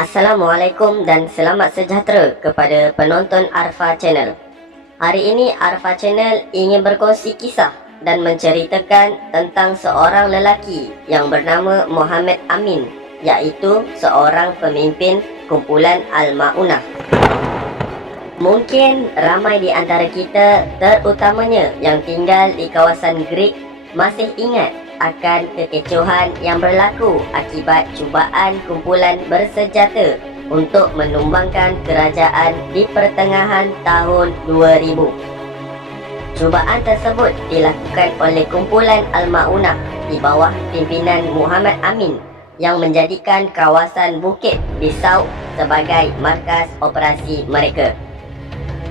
Assalamualaikum dan selamat sejahtera kepada penonton Arfa Channel. Hari ini Arfa Channel ingin berkongsi kisah dan menceritakan tentang seorang lelaki yang bernama Muhammad Amin, iaitu seorang pemimpin kumpulan Al-Ma'unah. Mungkin ramai di antara kita, terutamanya yang tinggal di kawasan Greek, masih ingat akan kekecohan yang berlaku akibat cubaan kumpulan bersenjata untuk menumbangkan kerajaan di pertengahan tahun 2000. Cubaan tersebut dilakukan oleh kumpulan Al-Ma'unah di bawah pimpinan Muhammad Amin yang menjadikan kawasan Bukit Bisau sebagai markas operasi mereka.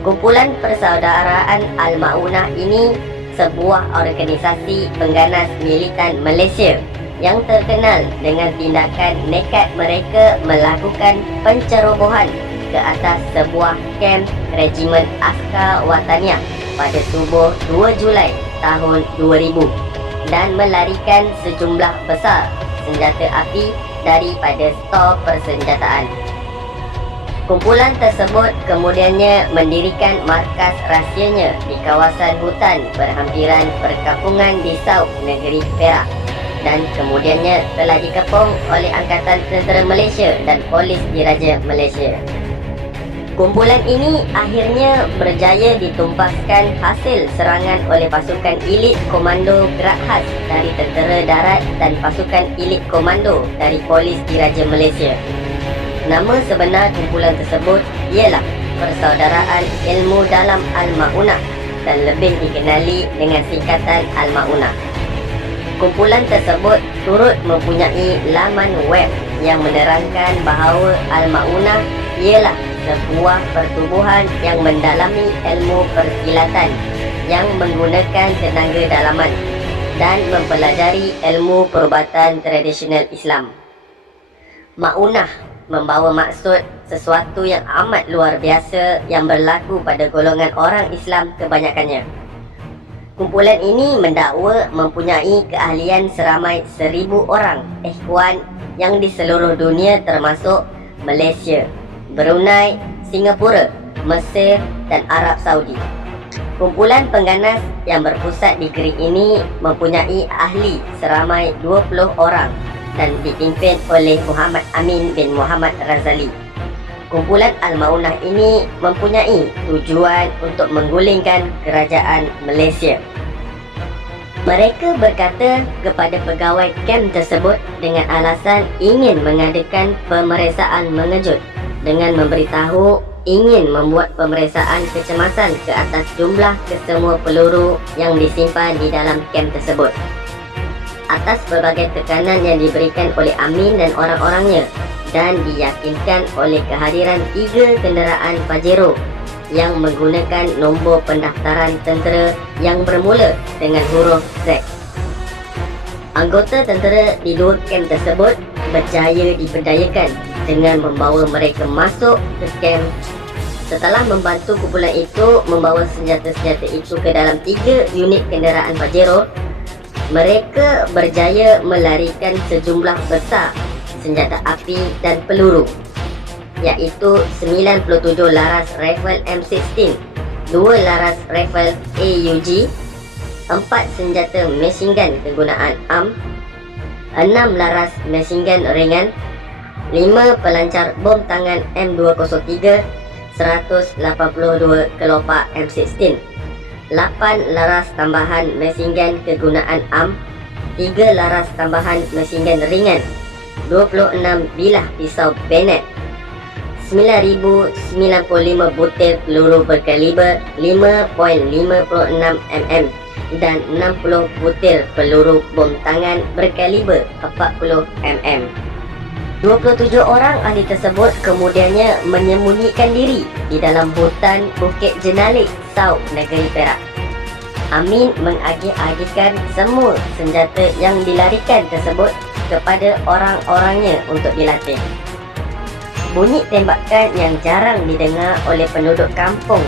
Kumpulan Persaudaraan Al-Ma'unah ini sebuah organisasi pengganas militan Malaysia yang terkenal dengan tindakan nekat mereka melakukan pencerobohan ke atas sebuah kem Regimen Askar Wataniah pada subuh 2 Julai tahun 2000 dan melarikan sejumlah besar senjata api daripada stor persenjataan. Kumpulan tersebut kemudiannya mendirikan markas rahsianya di kawasan hutan berhampiran perkampungan Bisau, negeri Perak, dan kemudiannya telah dikepung oleh Angkatan Tentera Malaysia dan Polis Diraja Malaysia. Kumpulan ini akhirnya berjaya ditumpaskan hasil serangan oleh pasukan elit komando gerak khas dari Tentera Darat dan pasukan elit komando dari Polis Diraja Malaysia. Nama sebenar kumpulan tersebut ialah Persaudaraan Ilmu Dalam Al-Ma'unah dan lebih dikenali dengan singkatan Al-Ma'unah. Kumpulan tersebut turut mempunyai laman web yang menerangkan bahawa Al-Ma'unah ialah sebuah pertubuhan yang mendalami ilmu persilatan yang menggunakan tenaga dalaman dan mempelajari ilmu perubatan tradisional Islam. Ma'unah membawa maksud sesuatu yang amat luar biasa yang berlaku pada golongan orang Islam kebanyakannya. Kumpulan ini mendakwa mempunyai keahlian seramai 1000 orang ikhwan yang di seluruh dunia termasuk Malaysia, Brunei, Singapura, Mesir dan Arab Saudi. Kumpulan pengganas yang berpusat di Greek ini mempunyai ahli seramai 20 orang dan dipimpin oleh Muhammad Amin bin Muhammad Razali. Kumpulan Al-Ma'unah ini mempunyai tujuan untuk menggulingkan kerajaan Malaysia. Mereka berkata kepada pegawai kem tersebut dengan alasan ingin mengadakan pemeriksaan mengejut dengan memberitahu ingin membuat pemeriksaan kecemasan ke atas jumlah kesemua peluru yang disimpan di dalam kem tersebut. Atas berbagai tekanan yang diberikan oleh Amin dan orang-orangnya dan diyakinkan oleh kehadiran 3 kenderaan Pajero yang menggunakan nombor pendaftaran tentera yang bermula dengan huruf Z. Anggota tentera di 2 kem tersebut berjaya diberdayakan dengan membawa mereka masuk ke kem. Setelah membantu kumpulan itu membawa senjata-senjata itu ke dalam 3 unit kenderaan Pajero, mereka berjaya melarikan sejumlah besar senjata api dan peluru, iaitu 97 laras rifle M16, 2 laras rifle AUG, 4 senjata machine gun kegunaan AM, 6 laras machine gun ringan, 5 pelancar bom tangan M203, 182 kelopak M16, 8 laras tambahan mesin gun kegunaan AM, 3 laras tambahan mesin gun ringan, 26 bilah pisau bayonet, 9,095 butir peluru berkaliber 5.56 mm dan 60 butir peluru bom tangan berkaliber 40 mm. 27 orang ahli tersebut kemudiannya menyembunyikan diri di dalam hutan Bukit Jenalik, Sau, negeri Perak. Amin mengagih-agihkan semua senjata yang dilarikan tersebut kepada orang-orangnya untuk dilatih. Bunyi tembakan yang jarang didengar oleh penduduk kampung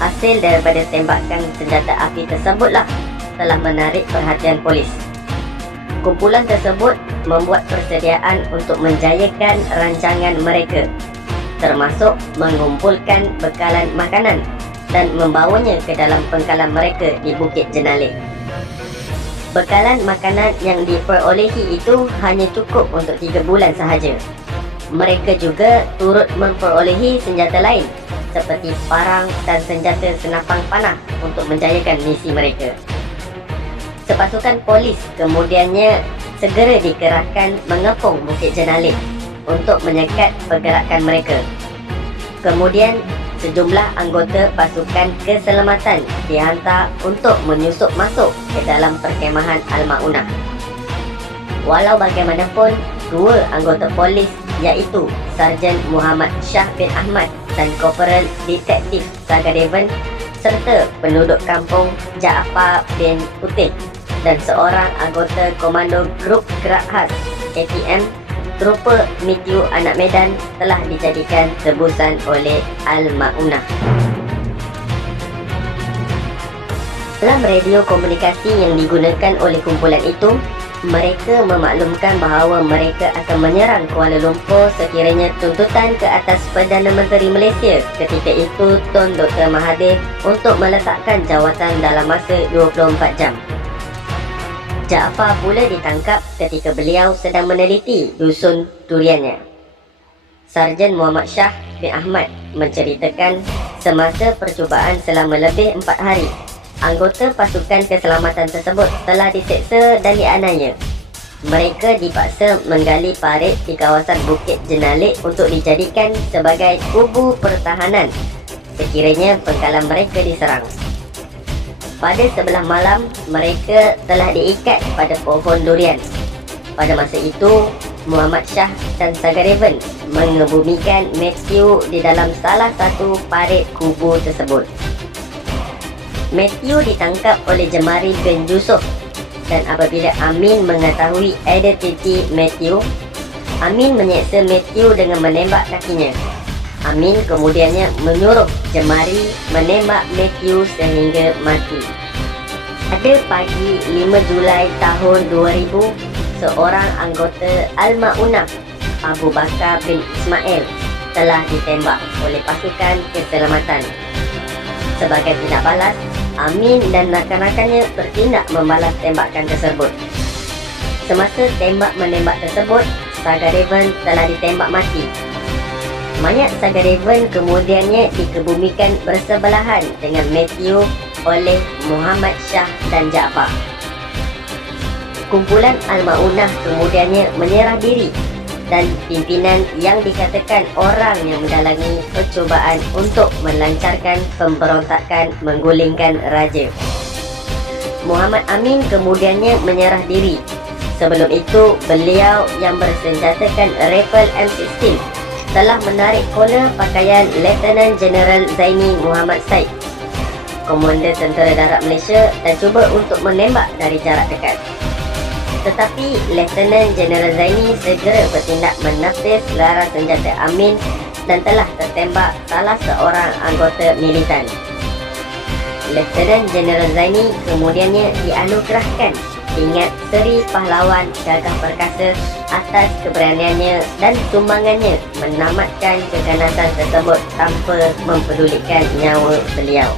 hasil daripada tembakan senjata api tersebutlah telah menarik perhatian polis. Kumpulan tersebut membuat persediaan untuk menjayakan rancangan mereka, termasuk mengumpulkan bekalan makanan dan membawanya ke dalam pengkalan mereka di Bukit Jenalik. Bekalan makanan yang diperolehi itu hanya cukup untuk 3 bulan sahaja. Mereka juga turut memperolehi senjata lain seperti parang dan senjata senapang panah untuk menjayakan misi mereka. Sepasukan polis kemudiannya segera dikerahkan mengepung Bukit Jenalik untuk menyekat pergerakan mereka. Kemudian sejumlah anggota pasukan keselamatan dihantar untuk menyusup masuk ke dalam perkemahan Al-Maunah. Walau bagaimanapun, 2 anggota polis iaitu Sarjan Muhammad Shah bin Ahmad dan Korporal Detektif Sagadevan serta penduduk kampung Jaafar bin Putih dan seorang anggota Komando Grup Gerak Khas ATM Trupa Mityu Anak Medan telah dijadikan tebusan oleh Al-Maunah. Dalam radio komunikasi yang digunakan oleh kumpulan itu, mereka memaklumkan bahawa mereka akan menyerang Kuala Lumpur sekiranya tuntutan ke atas Perdana Menteri Malaysia ketika itu Tun Dr. Mahathir untuk meletakkan jawatan dalam masa 24 jam. Jaafar pula ditangkap ketika beliau sedang meneliti dusun duriannya. Sarjan Muhammad Shah bin Ahmad menceritakan semasa percubaan selama lebih 4 hari, anggota pasukan keselamatan tersebut telah diseksa dan dianiaya. Mereka dipaksa menggali parit di kawasan Bukit Jenalik untuk dijadikan sebagai kubu pertahanan sekiranya pengkalan mereka diserang. Pada sebelah malam, mereka telah diikat pada pohon durian. Pada masa itu, Muhammad Shah dan Sagadevan mengebumikan Matthew di dalam salah satu parit kubu tersebut. Matthew ditangkap oleh Jemari bin Yusuf dan apabila Amin mengetahui identiti Matthew, Amin menyeksa Matthew dengan menembak kakinya. Amin kemudiannya menyuruh Jemari menembak Matthew sehingga mati. Pada pagi 5 Julai tahun 2000, seorang anggota Al-Maunah, Abu Bakar bin Ismail, telah ditembak oleh pasukan keselamatan. Sebagai tindak balas, Amin dan rakan-rakannya bertindak membalas tembakan tersebut. Semasa tembak menembak tersebut, Sagadevan telah ditembak mati. Mayat Sagadevan kemudiannya dikebumikan bersebelahan dengan Matthew oleh Muhammad Shah dan Jaafar. Kumpulan Al-Maunah kemudiannya menyerah diri dan pimpinan yang dikatakan orang yang mendalangi percubaan untuk melancarkan pemberontakan menggulingkan raja. Muhammad Amin kemudiannya menyerah diri. Sebelum itu, beliau yang bersenjatakan rifle M16 telah menarik kola pakaian Lieutenant General Zaini Muhammad Said, Komander Tentera Darat Malaysia, dan cuba untuk menembak dari jarak dekat. Tetapi Lieutenant General Zaini segera bertindak menafis laras senjata Amin dan telah tertembak salah seorang anggota militan. Lieutenant General Zaini kemudiannya dianugerahkan ingat Seri Pahlawan Gagah Perkasa atas keberaniannya dan sumbangannya menamatkan keganasan tersebut tanpa mempedulikan nyawa beliau.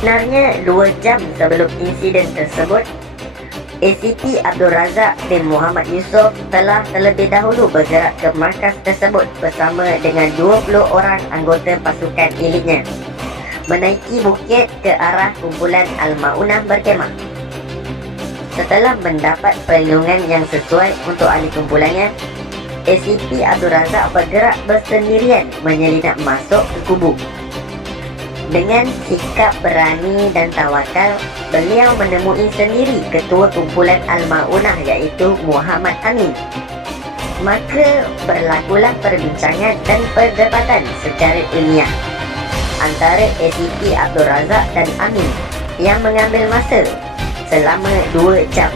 Sebenarnya 2 jam sebelum insiden tersebut, ACP Abdul Razak bin Muhammad Yusof telah terlebih dahulu bergerak ke markas tersebut bersama dengan 20 orang anggota pasukan elitnya, menaiki bukit ke arah kumpulan Al-Maunah berkemah. Setelah mendapat perlindungan yang sesuai untuk ahli kumpulannya, ACP Abdul Razak bergerak bersendirian menyelinap masuk ke kubu. Dengan sikap berani dan tawakal, beliau menemui sendiri ketua kumpulan Al-Maunah iaitu Muhammad Amin. Maka berlakulah perbincangan dan perdebatan secara ilmiah antara ACP Abdul Razak dan Amin yang mengambil masa selama 2 jam.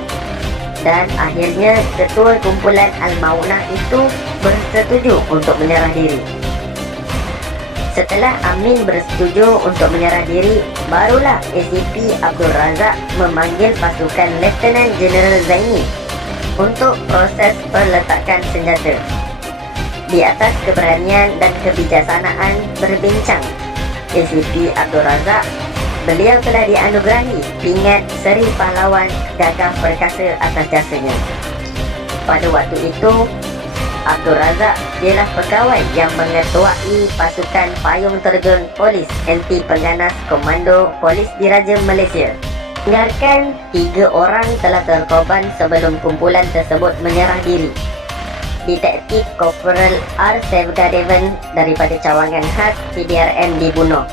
Dan akhirnya ketua kumpulan Al-Maunah itu bersetuju untuk menyerah diri. Setelah Amin bersetuju untuk menyerah diri, barulah ACP Abdul Razak memanggil pasukan Lieutenant General Zaini untuk proses perletakan senjata. Di atas keberanian dan kebijaksanaan berbincang ACP Abdul Razak, beliau telah dianugerahi pingat Seri Pahlawan Gagah Perkasa atas jasanya. Pada waktu itu, Abdul Razak ialah pegawai yang mengetuai pasukan payung terjun polis anti pengganas Komando Polis Diraja Malaysia. Dengarkan 3 orang telah terkorban sebelum kumpulan tersebut menyerah diri. Detektif Korporal R. Sevgadevan daripada cawangan khas PDRM dibunuh.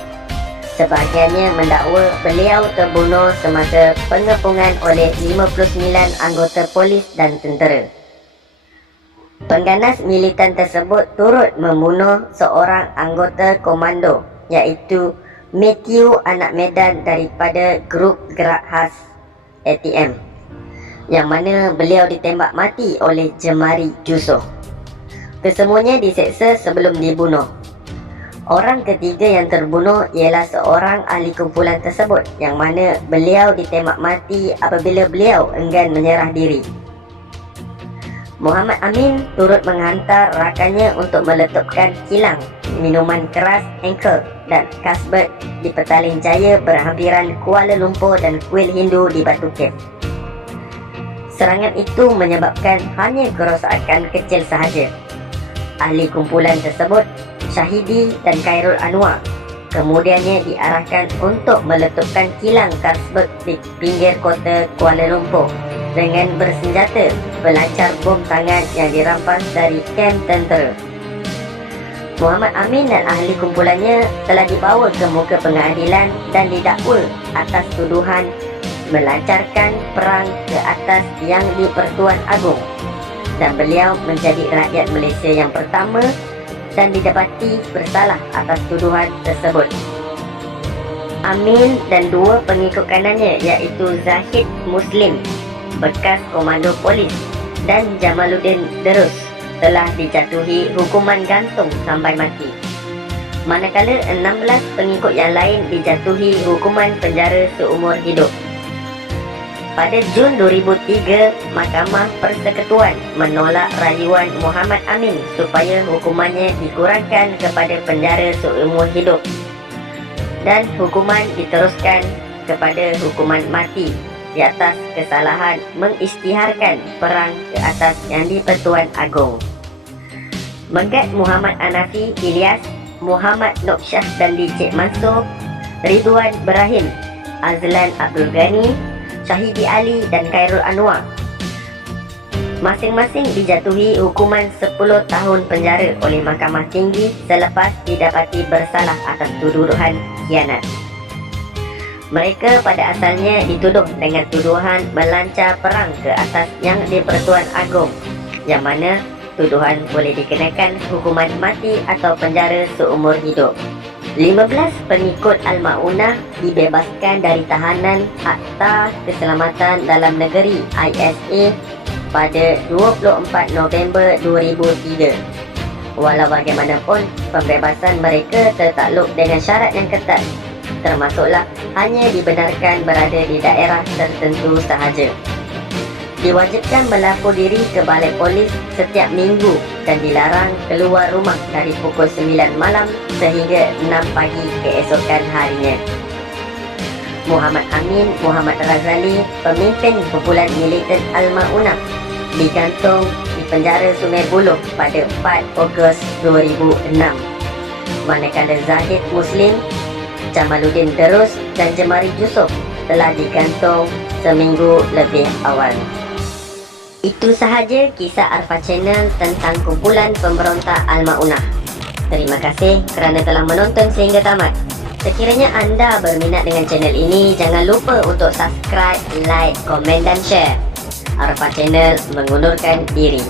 Sebahagiannya mendakwa beliau terbunuh semasa pengepungan oleh 59 anggota polis dan tentera. Pengganas militan tersebut turut membunuh seorang anggota komando, iaitu Matthew Anak Medan daripada Grup Gerak Khas ATM, yang mana beliau ditembak mati oleh Jemari Jusoh. Kesemuanya diseksa sebelum dibunuh. Orang ketiga yang terbunuh ialah seorang ahli kumpulan tersebut, yang mana beliau ditembak mati apabila beliau enggan menyerah diri. Muhammad Amin turut menghantar rakannya untuk meletupkan kilang minuman keras Anchor dan Kasbert di Petaling Jaya berhampiran Kuala Lumpur dan kuil Hindu di Batu Cape. Serangan itu menyebabkan hanya kerosakan kecil sahaja. Ahli kumpulan tersebut, Syahidi dan Khairul Anwar, kemudiannya diarahkan untuk meletupkan kilang Kasbert di pinggir kota Kuala Lumpur dengan bersenjata pelancar bom tangan yang dirampas dari kem tentera. Muhammad Amin dan ahli kumpulannya telah dibawa ke muka pengadilan dan didakwa atas tuduhan melancarkan perang ke atas Yang di-Pertuan Agong, dan beliau menjadi rakyat Malaysia yang pertama dan didapati bersalah atas tuduhan tersebut. Amin dan 2 pengikut kanannya, iaitu Zahid Muslim, bekas komando polis, dan Jamaluddin Derus, telah dijatuhi hukuman gantung sampai mati. Manakala 16 pengikut yang lain dijatuhi hukuman penjara seumur hidup. Pada Jun 2003, Mahkamah Persekutuan menolak rayuan Muhammad Amin supaya hukumannya dikurangkan kepada penjara seumur hidup, dan hukuman diteruskan kepada hukuman mati di atas kesalahan mengisytiharkan perang ke atas Yang di-Pertuan Agong. Megat Muhammad Anafi Ilyas, Muhammad Noksyah dan Cik Mansur, Ridwan Ibrahim, Azlan Abdul Ghani, Syahidi Ali dan Khairul Anwar masing-masing dijatuhi hukuman 10 tahun penjara oleh Mahkamah Tinggi selepas didapati bersalah atas tuduhan khianat. Mereka pada asalnya dituduh dengan tuduhan melancar perang ke atas Yang di-Pertuan Agong, yang mana tuduhan boleh dikenakan hukuman mati atau penjara seumur hidup. 15 pengikut Al-Ma'unah dibebaskan dari tahanan Akta Keselamatan Dalam Negeri ISA pada 24 November 2003. Walau bagaimanapun, pembebasan mereka tertakluk dengan syarat yang ketat, termasuklah hanya dibenarkan berada di daerah tertentu sahaja. Diwajibkan melapor diri ke balai polis setiap minggu dan dilarang keluar rumah dari pukul 9 malam sehingga 6 pagi keesokan harinya. Muhammad Amin Muhammad Razali, pemimpin kumpulan militan Al-Ma'unah, digantung di penjara Sungai Buloh pada 4 Ogos 2006. Manakala Zahid Muslim, Jamaluddin Derus dan Jemari Jusoh telah digantung seminggu lebih awal. Itu sahaja kisah Arfa Channel tentang kumpulan pemberontak Al-Ma'unah. Terima kasih kerana telah menonton sehingga tamat. Sekiranya anda berminat dengan channel ini, jangan lupa untuk subscribe, like, komen dan share. Arfa Channel mengundurkan diri.